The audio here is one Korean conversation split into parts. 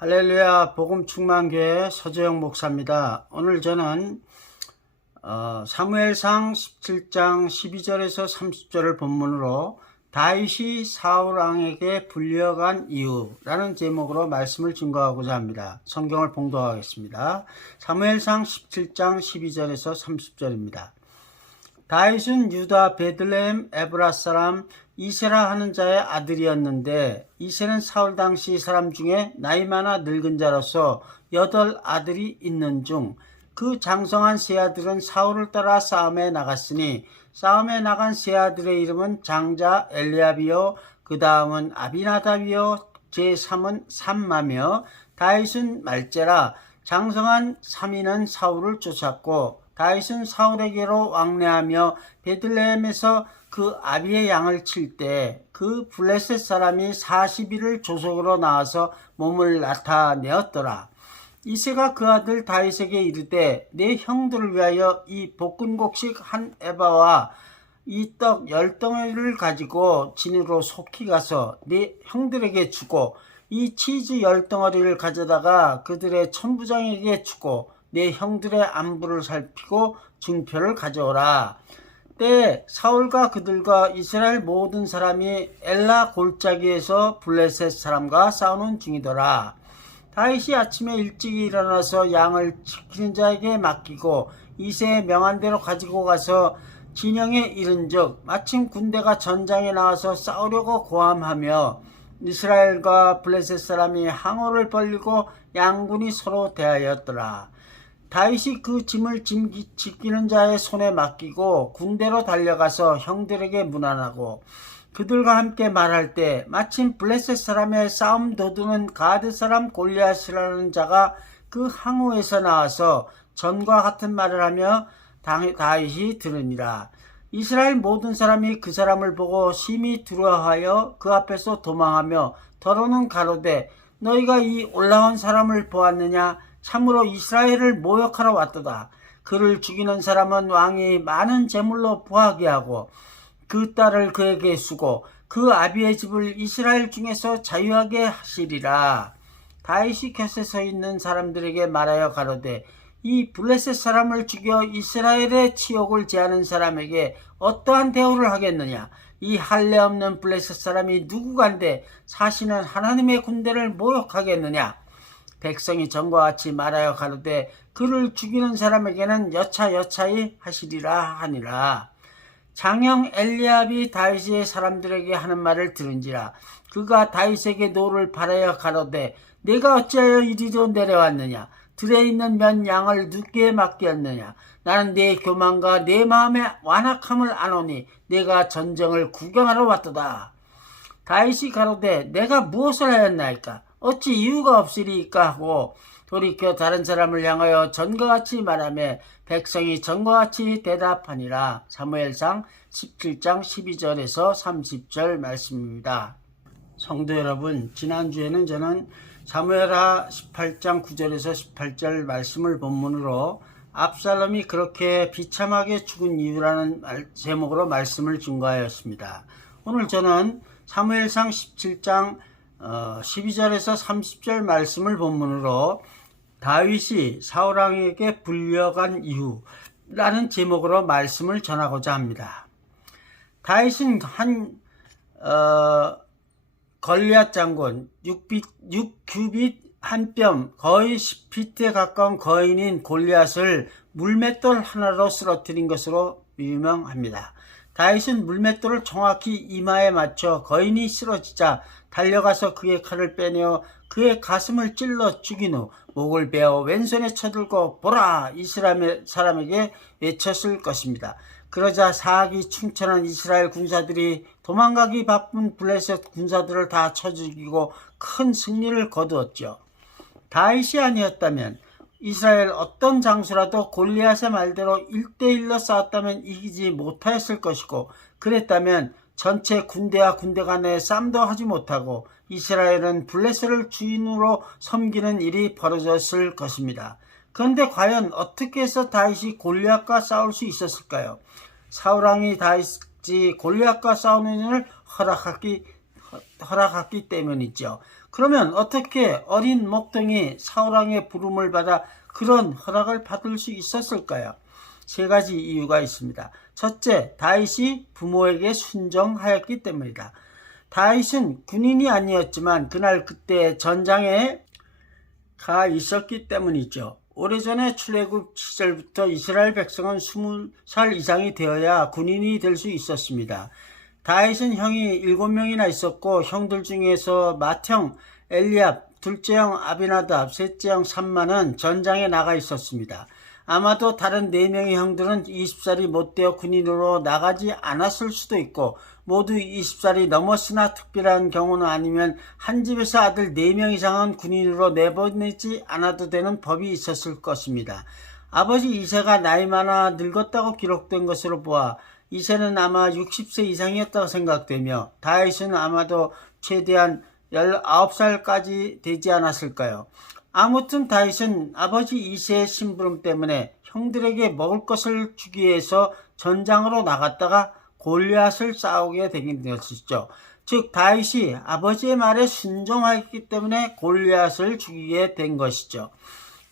할렐루야 복음 충만교회 서재영 목사입니다. 오늘 저는 사무엘상 17장 12절에서 30절을 본문으로 다윗이 사울왕에게 불려간 이유라는 제목으로 말씀을 증거하고자 합니다. 성경을 봉독하겠습니다. 사무엘상 17장 12절에서 30절입니다. 다윗은 유다 베들레헴 에브라 사람 이세라 하는 자의 아들이었는데 이세는 사울 당시 사람 중에 나이 많아 늙은 자로서 8 아들이 있는 중 그 장성한 세 아들은 사울을 따라 싸움에 나갔으니 싸움에 나간 세 아들의 이름은 장자 엘리압이요 그 다음은 아비나답이요 제3은 삼마며 다윗은 말제라. 장성한 3인은 사울을 쫓았고 다윗은 사울에게로 왕래하며 베들레헴에서 그 아비의 양을 칠 때 그 블레셋 사람이 40일을 조속으로 나와서 몸을 나타내었더라. 이새가 그 아들 다윗에게 이르되 내 형들을 위하여 이 볶은곡식 한 에바와 이 떡 10덩어리를 가지고 진으로 속히 가서 네 형들에게 주고 이 치즈 10덩어리를 가져다가 그들의 천부장에게 주고 내 형들의 안부를 살피고 증표를 가져오라. 때에 사울과 그들과 이스라엘 모든 사람이 엘라 골짜기에서 블레셋 사람과 싸우는 중이더라. 다윗이 아침에 일찍 일어나서 양을 지키는 자에게 맡기고 이새의 명한 대로 가지고 가서 진영에 이른즉 마침 군대가 전장에 나와서 싸우려고 고함하며 이스라엘과 블레셋 사람이 항호를 벌리고 양군이 서로 대하였더라. 다윗이 그 짐을 지키는 자의 손에 맡기고 군대로 달려가서 형들에게 문안하고 그들과 함께 말할 때 마침 블레셋 사람의 싸움 도두는 가드 사람 골리앗이라는 자가 그 항우에서 나와서 전과 같은 말을 하며 다윗이 들으니라. 이스라엘 모든 사람이 그 사람을 보고 심히 두려워하여 그 앞에서 도망하며 더러는 가로되 너희가 이 올라온 사람을 보았느냐? 참으로 이스라엘을 모욕하러 왔도다. 그를 죽이는 사람은 왕이 많은 재물로 보하게 하고 그 딸을 그에게 주고 그 아비의 집을 이스라엘 중에서 자유하게 하시리라. 다윗이 곁에 서 있는 사람들에게 말하여 가로되 이 블레셋 사람을 죽여 이스라엘의 치욕을 제하는 사람에게 어떠한 대우를 하겠느냐? 이 할례 없는 블레셋 사람이 누구간데 사시는 하나님의 군대를 모욕하겠느냐? 백성이 전과 같이 말하여 가로되 그를 죽이는 사람에게는 여차여차히 하시리라 하니라. 장형 엘리압이 다윗의 사람들에게 하는 말을 들은지라. 그가 다윗에게 노를 바라여 가로되 내가 어찌하여 이리로 내려왔느냐? 들에 있는 몇 양을 누구에 맡겼느냐? 나는 내 교만과 내 마음의 완악함을 아노니 내가 전쟁을 구경하러 왔도다. 다윗이 가로되 내가 무엇을 하였나이까? 어찌 이유가 없으리까 하고 돌이켜 다른 사람을 향하여 전과 같이 말하며 백성이 전과 같이 대답하니라. 사무엘상 17장 12절에서 30절 말씀입니다. 성도 여러분, 지난주에는 저는 사무엘하 18장 9절에서 18절 말씀을 본문으로 압살롬이 그렇게 비참하게 죽은 이유라는 제목으로 말씀을 증거하였습니다. 오늘 저는 사무엘상 17장 12절에서 30절 말씀을 본문으로 다윗이 사울왕에게 불려간 이유라는 제목으로 말씀을 전하고자 합니다. 다윗은 걸리앗 장군 6규빗 한 뼘 거의 10피트에 가까운 거인인 골리앗을 물맷돌 하나로 쓰러뜨린 것으로 유명합니다. 다윗은 물맷돌을 정확히 이마에 맞춰 거인이 쓰러지자 달려가서 그의 칼을 빼내어 그의 가슴을 찔러 죽인 후 목을 베어 왼손에 쳐들고 보라 이스라엘 사람에게 외쳤을 것입니다. 그러자 사악이 충천한 이스라엘 군사들이 도망가기 바쁜 블레셋 군사들을 다 쳐 죽이고 큰 승리를 거두었죠. 다윗이 아니었다면 이스라엘 어떤 장수라도 골리앗의 말대로 1대1로 싸웠다면 이기지 못하였을 것이고 그랬다면 전체 군대와 군대 간에 싸움도 하지 못하고 이스라엘은 블레셋을 주인으로 섬기는 일이 벌어졌을 것입니다. 그런데 과연 어떻게 해서 다윗이 골리앗과 싸울 수 있었을까요? 사울왕이 다윗이 골리앗과 싸우는 일을 허락했기 때문이죠. 그러면 어떻게 어린 목동이 사울왕의 부름을 받아 그런 허락을 받을 수 있었을까요? 세 가지 이유가 있습니다. 첫째, 다윗이 부모에게 순종하였기 때문이다. 다윗은 군인이 아니었지만 그때 전장에 가 있었기 때문이죠. 오래전에 출애굽 시절부터 이스라엘 백성은 20살 이상이 되어야 군인이 될 수 있었습니다. 다윗은 형이 7명이나 있었고 형들 중에서 맏형 엘리압, 둘째 형 아비나답, 셋째 형 삼마는 전장에 나가 있었습니다. 아마도 다른 4명의 형들은 20살이 못 되어 군인으로 나가지 않았을 수도 있고 모두 20살이 넘었으나 특별한 경우는 아니면 한 집에서 아들 4명 이상은 군인으로 내보내지 않아도 되는 법이 있었을 것입니다. 아버지 이새가 나이 많아 늙었다고 기록된 것으로 보아 이새는 아마 60세 이상이었다고 생각되며 다윗은 아마도 최대한 19살까지 되지 않았을까요? 아무튼 다윗은 아버지 이새의 심부름 때문에 형들에게 먹을 것을 주기 위해서 전장으로 나갔다가 골리앗을 싸우게 된 것이죠. 즉 다윗이 아버지의 말에 순종하였기 때문에 골리앗을 죽이게 된 것이죠.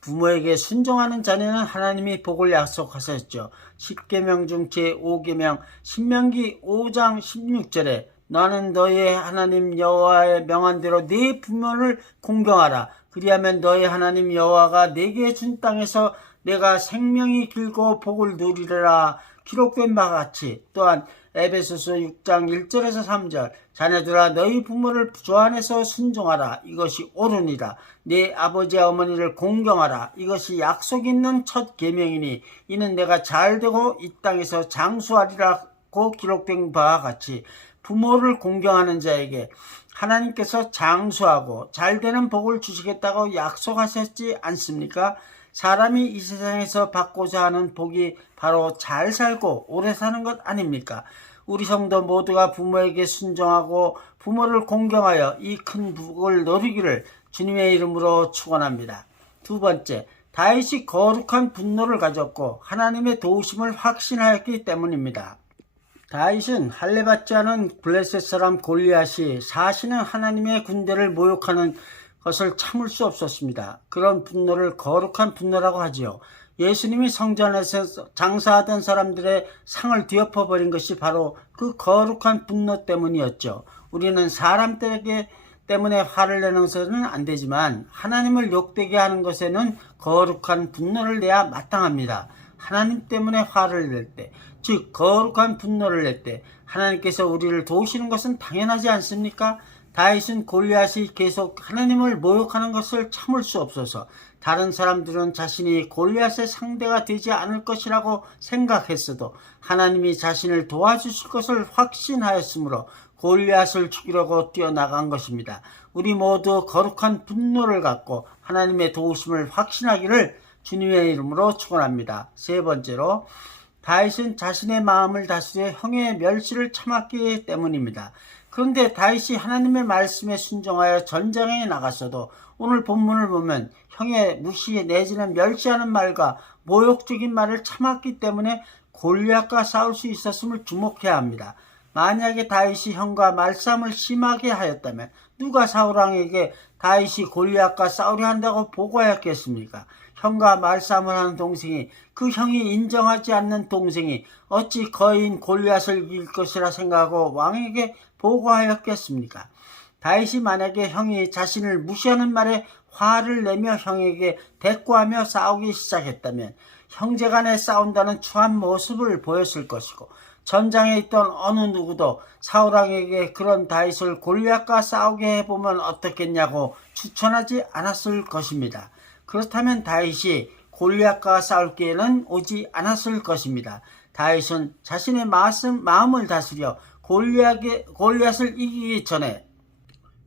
부모에게 순종하는 자녀는 하나님이 복을 약속하셨죠. 10계명 중 제5계명 신명기 5장 16절에 너는 너의 하나님 여호와의 명한 대로 네 부모를 공경하라. 그리하면 너의 하나님 여호와가 내게 준 땅에서 내가 생명이 길고 복을 누리리라 기록된 바와 같이 또한 에베소서 6장 1절에서 3절 자녀들아 너희 부모를 주 안에서 순종하라. 이것이 옳으니라. 네 아버지와 어머니를 공경하라. 이것이 약속 있는 첫 계명이니 이는 내가 잘되고 이 땅에서 장수하리라고 기록된 바와 같이 부모를 공경하는 자에게 하나님께서 장수하고 잘되는 복을 주시겠다고 약속하셨지 않습니까? 사람이 이 세상에서 받고자 하는 복이 바로 잘 살고 오래 사는 것 아닙니까? 우리 성도 모두가 부모에게 순종하고 부모를 공경하여 이 큰 복을 누리기를 주님의 이름으로 축원합니다. 두 번째, 다윗이 거룩한 분노를 가졌고 하나님의 도우심을 확신하였기 때문입니다. 다윗은 할례받지 않은 블레셋 사람 골리앗이 사시는 하나님의 군대를 모욕하는 것을 참을 수 없었습니다. 그런 분노를 거룩한 분노라고 하지요. 예수님이 성전에서 장사하던 사람들의 상을 뒤엎어버린 것이 바로 그 거룩한 분노 때문이었죠. 우리는 사람 때문에 화를 내는 것은 안 되지만 하나님을 욕되게 하는 것에는 거룩한 분노를 내야 마땅합니다. 하나님 때문에 화를 낼 때, 즉 거룩한 분노를 낼 때 하나님께서 우리를 도우시는 것은 당연하지 않습니까? 다윗은 골리앗이 계속 하나님을 모욕하는 것을 참을 수 없어서 다른 사람들은 자신이 골리앗의 상대가 되지 않을 것이라고 생각했어도 하나님이 자신을 도와주실 것을 확신하였으므로 골리앗을 죽이려고 뛰어나간 것입니다. 우리 모두 거룩한 분노를 갖고 하나님의 도우심을 확신하기를 주님의 이름으로 축원합니다. 세 번째로 다윗은 자신의 마음을 다스려 형의 멸시를 참았기 때문입니다. 그런데 다윗이 하나님의 말씀에 순종하여 전장에 나갔어도 오늘 본문을 보면 형의 무시 내지는 멸시하는 말과 모욕적인 말을 참았기 때문에 골리앗과 싸울 수 있었음을 주목해야 합니다. 만약에 다윗이 형과 말싸움을 심하게 하였다면 누가 사울왕에게 다윗이 골리앗과 싸우려 한다고 보고하였겠습니까? 형과 말싸움을 하는 동생이 그 형이 인정하지 않는 동생이 어찌 거인 골리앗을 이길 것이라 생각하고 왕에게 보고하였겠습니까? 다윗이 만약에 형이 자신을 무시하는 말에 화를 내며 형에게 대꾸하며 싸우기 시작했다면 형제간에 싸운다는 추한 모습을 보였을 것이고 전장에 있던 어느 누구도 사울왕에게 그런 다윗을 골리앗과 싸우게 해보면 어떻겠냐고 추천하지 않았을 것입니다. 그렇다면 다윗이 골리앗과 싸울 기회는 오지 않았을 것입니다. 다윗은 자신의 마음을 다스려 골리앗을 이기기 전에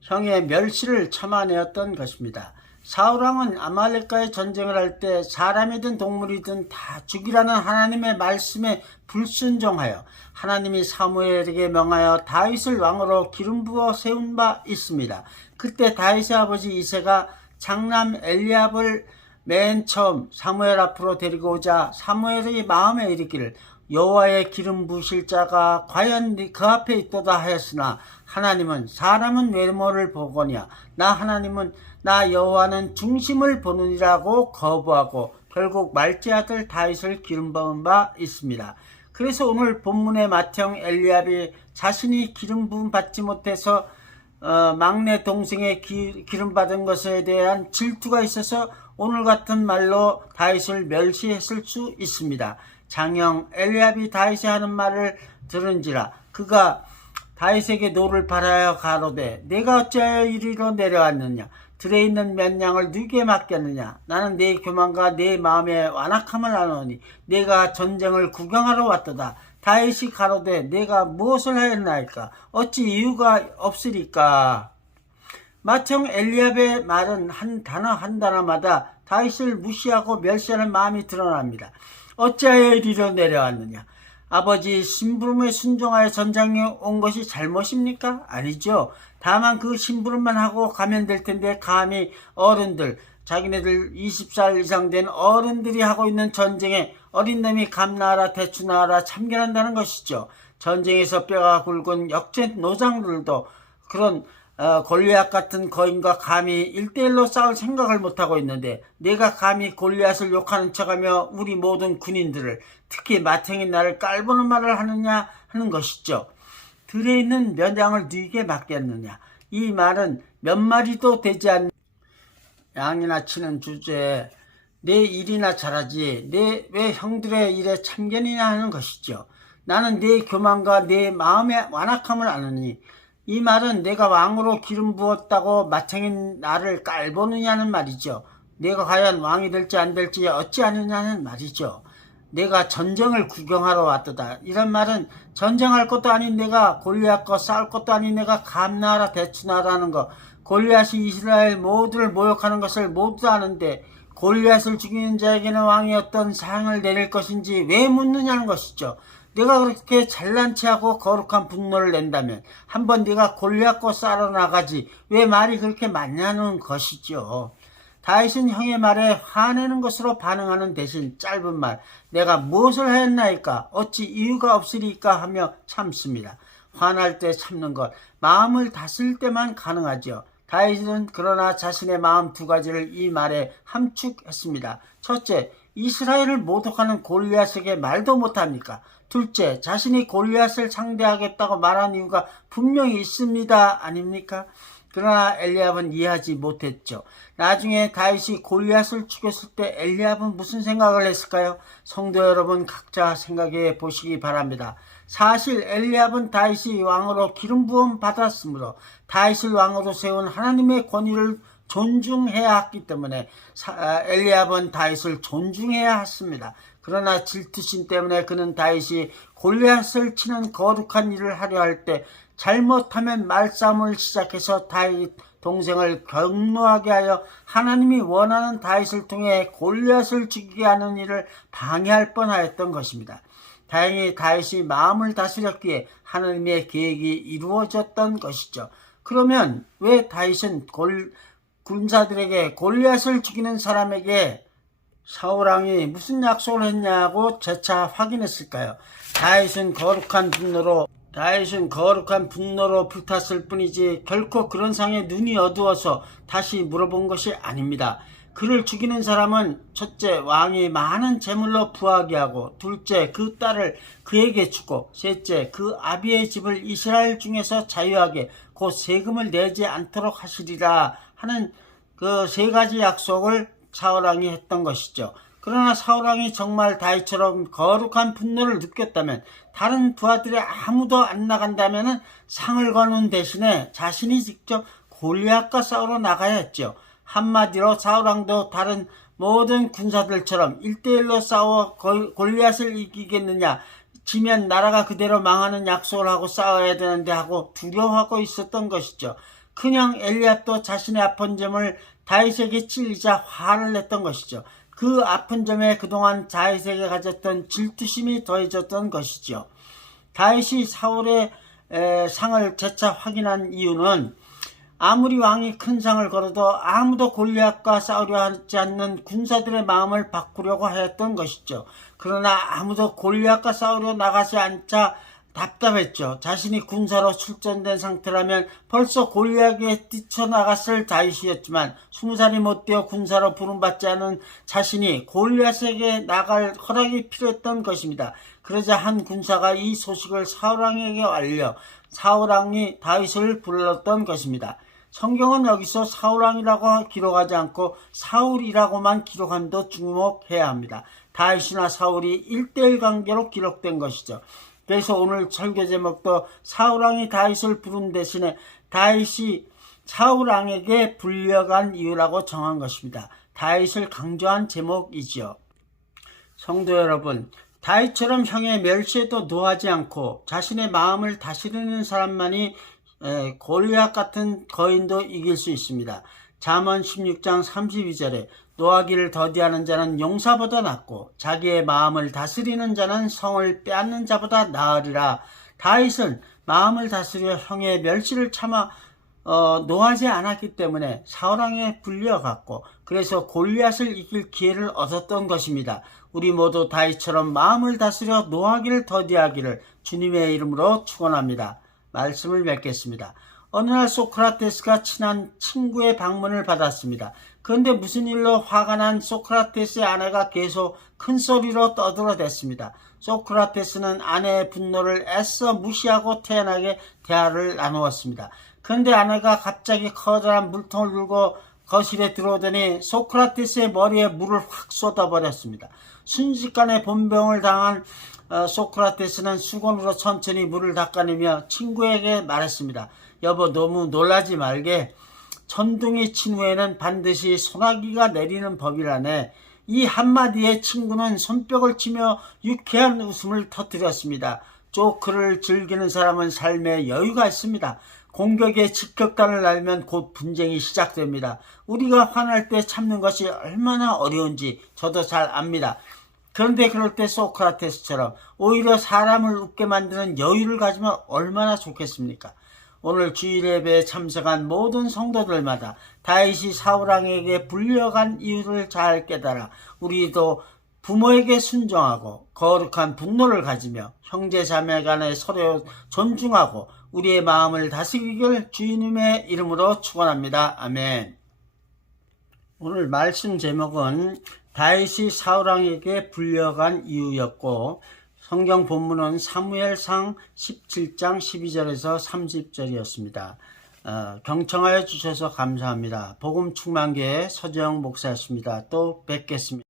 형의 멸시를 참아내었던 것입니다. 사울왕은 아말렉과의 전쟁을 할 때 사람이든 동물이든 다 죽이라는 하나님의 말씀에 불순종하여 하나님이 사무엘에게 명하여 다윗을 왕으로 기름 부어 세운 바 있습니다. 그때 다윗의 아버지 이새가 장남 엘리압을 맨 처음 사무엘 앞으로 데리고 오자 사무엘의 마음에 이르기를 여호와의 기름 부으실 자가 과연 그 앞에 있도다 하였으나 하나님은 사람은 외모를 보거니와 나 여호와는 중심을 보느니라고 거부하고 결국 말제 아들 다윗을 기름 부은 바 있습니다. 그래서 오늘 본문의 맏형 엘리압이 자신이 기름 부음 받지 못해서 막내 동생의 기름 받은 것에 대한 질투가 있어서 오늘 같은 말로 다윗을 멸시했을 수 있습니다. 장형 엘리압이 다윗이 하는 말을 들은지라 그가 다윗에게 노를 바라여 가로되 내가 어찌하여 이리로 내려왔느냐 들에 있는 몇 양을 누구에게 맡겼느냐 나는 내 교만과 내 마음의 완악함을 아노니 내가 전쟁을 구경하러 왔도다. 다윗이 가로되 내가 무엇을 하였나이까 어찌 이유가 없으리까. 맏형 엘리압의 말은 한 단어마다 다윗을 무시하고 멸시하는 마음이 드러납니다. 어찌하여 이리로 내려왔느냐. 아버지 심부름에 순종하여 전장에 온 것이 잘못입니까? 아니죠. 다만 그 심부름만 하고 가면 될 텐데 감히 어른들, 자기네들 20살 이상 된 어른들이 하고 있는 전쟁에 어린 놈이 감 나와라 대추 나와라 참견한다는 것이죠. 전쟁에서 뼈가 굵은 역제 노장들도 그런 골리앗 같은 거인과 감히 1대1로 싸울 생각을 못하고 있는데 내가 감히 골리앗을 욕하는 척하며 우리 모든 군인들을 특히 맏형인 나를 깔보는 말을 하느냐 하는 것이죠. 들에 있는 몇 양을 누구에게 맡겼느냐. 이 말은 몇 마리도 되지 않는 양이나 치는 주제에 내 일이나 잘하지 왜 형들의 일에 참견이냐 하는 것이죠. 나는 내 교만과 내 마음의 완악함을 아느니 이 말은 내가 왕으로 기름 부었다고 맏형인 나를 깔보느냐는 말이죠. 내가 과연 왕이 될지 안 될지 어찌하느냐는 말이죠. 내가 전쟁을 구경하러 왔도다. 이런 말은 전쟁할 것도 아닌 내가 골리앗과 싸울 것도 아닌 내가 감나라 대추나라는 거. 골리앗이 이스라엘 모두를 모욕하는 것을 모두 아는데 골리앗을 죽이는 자에게는 왕이 어떤 상을 내릴 것인지 왜 묻느냐는 것이죠. 내가 그렇게 잘난 체하고 거룩한 분노를 낸다면 한번 네가 골리앗과 싸러 나가지 왜 말이 그렇게 많냐는 것이죠. 다윗은 형의 말에 화내는 것으로 반응하는 대신 짧은 말 내가 무엇을 하였나이까 어찌 이유가 없으리까 하며 참습니다. 화날 때 참는 것 마음을 다스릴 때만 가능하죠. 다윗은 그러나 자신의 마음 두 가지를 이 말에 함축했습니다. 첫째, 이스라엘을 모독하는 골리앗에게 말도 못합니까? 둘째, 자신이 골리앗을 상대하겠다고 말한 이유가 분명히 있습니다. 아닙니까? 그러나 엘리압은 이해하지 못했죠. 나중에 다윗이 골리앗을 죽였을 때 엘리압은 무슨 생각을 했을까요? 성도 여러분 각자 생각해 보시기 바랍니다. 사실 엘리압은 다윗이 왕으로 기름 부음 받았으므로 다윗을 왕으로 세운 하나님의 권위를 존중해야 했기 때문에 엘리압은 다윗을 존중해야 했습니다. 그러나 질투심 때문에 그는 다윗이 골리앗을 치는 거룩한 일을 하려 할 때 잘못하면 말싸움을 시작해서 다윗 동생을 격노하게 하여 하나님이 원하는 다윗을 통해 골리앗을 죽이게 하는 일을 방해할 뻔하였던 것입니다. 다행히 다윗이 마음을 다스렸기에 하나님의 계획이 이루어졌던 것이죠. 그러면 왜 다윗은 군사들에게 골리앗을 죽이는 사람에게 사울왕이 무슨 약속을 했냐고 재차 확인했을까요? 다윗은 거룩한 분노로 불탔을 뿐이지 결코 그런 상에 눈이 어두워서 다시 물어본 것이 아닙니다. 그를 죽이는 사람은 첫째, 왕이 많은 재물로 부하게 하고, 둘째, 그 딸을 그에게 주고, 셋째, 그 아비의 집을 이스라엘 중에서 자유하게 곧 세금을 내지 않도록 하시리라 하는 그 세 가지 약속을 사울왕이 했던 것이죠. 그러나 사울왕이 정말 다윗처럼 거룩한 분노를 느꼈다면 다른 부하들이 아무도 안 나간다면 상을 거는 대신에 자신이 직접 골리앗과 싸우러 나가야 했죠. 한마디로 사울왕도 다른 모든 군사들처럼 1대1로 싸워 골리앗을 이기겠느냐, 지면 나라가 그대로 망하는 약속을 하고 싸워야 되는데 하고 두려워하고 있었던 것이죠. 그냥 엘리압도 자신의 아픈 점을 다윗에게 찔리자 화를 냈던 것이죠. 그 아픈 점에 그동안 다윗에게 가졌던 질투심이 더해졌던 것이죠. 다윗이 사울의 상을 재차 확인한 이유는 아무리 왕이 큰 상을 걸어도 아무도 골리앗과 싸우려 하지 않는 군사들의 마음을 바꾸려고 하였던 것이죠. 그러나 아무도 골리앗과 싸우려 나가지 않자 답답했죠. 자신이 군사로 출전된 상태라면 벌써 골리앗에게 뛰쳐나갔을 다윗이었지만 20살이 못 되어 군사로 부름받지 않은 자신이 골리앗에게 나갈 허락이 필요했던 것입니다. 그러자 한 군사가 이 소식을 사울왕에게 알려 사울왕이 다윗을 불렀던 것입니다. 성경은 여기서 사울왕이라고 기록하지 않고 사울이라고만 기록함도 주목해야 합니다. 다윗이나 사울이 1:1 관계로 기록된 것이죠. 그래서 오늘 설교 제목도 사울왕이 다윗을 부른 대신에 다윗이 사울왕에게 불려간 이유라고 정한 것입니다. 다윗을 강조한 제목이지요. 성도 여러분, 다윗처럼 형의 멸시에도 노하지 않고 자신의 마음을 다스리는 사람만이 골리앗 같은 거인도 이길 수 있습니다. 잠언 16장 32절에 노하기를 더디하는 자는 용사보다 낫고 자기의 마음을 다스리는 자는 성을 빼앗는 자보다 나으리라. 다윗은 마음을 다스려 형의 멸시를 참아 노하지 않았기 때문에 사울왕에 불려갔고 그래서 골리앗을 이길 기회를 얻었던 것입니다. 우리 모두 다윗처럼 마음을 다스려 노하기를 더디하기를 주님의 이름으로 축원합니다. 말씀을 맺겠습니다. 어느 날 소크라테스가 친한 친구의 방문을 받았습니다. 그런데 무슨 일로 화가 난 소크라테스의 아내가 계속 큰 소리로 떠들어댔습니다. 소크라테스는 아내의 분노를 애써 무시하고 태연하게 대화를 나누었습니다. 그런데 아내가 갑자기 커다란 물통을 들고 거실에 들어오더니 소크라테스의 머리에 물을 확 쏟아버렸습니다. 순식간에 본병을 당한 소크라테스는 수건으로 천천히 물을 닦아내며 친구에게 말했습니다. 여보, 너무 놀라지 말게. 천둥이 친 후에는 반드시 소나기가 내리는 법이라네. 이 한마디에 친구는 손뼉을 치며 유쾌한 웃음을 터뜨렸습니다. 조크를 즐기는 사람은 삶에 여유가 있습니다. 공격의 직격탄을 날면 곧 분쟁이 시작됩니다. 우리가 화날 때 참는 것이 얼마나 어려운지 저도 잘 압니다. 그런데 그럴 때 소크라테스처럼 오히려 사람을 웃게 만드는 여유를 가지면 얼마나 좋겠습니까? 오늘 주일 예배에 참석한 모든 성도들마다 다윗이 사울왕에게 불려간 이유를 잘 깨달아 우리도 부모에게 순종하고 거룩한 분노를 가지며 형제 자매 간에 서로 존중하고 우리의 마음을 다스리길 주님의 이름으로 축원합니다. 아멘. 오늘 말씀 제목은 다윗이 사울왕에게 불려간 이유였고 성경 본문은 사무엘상 17장 12절에서 30절이었습니다. 경청하여 주셔서 감사합니다. 복음 충만교회 서재영 목사였습니다. 또 뵙겠습니다.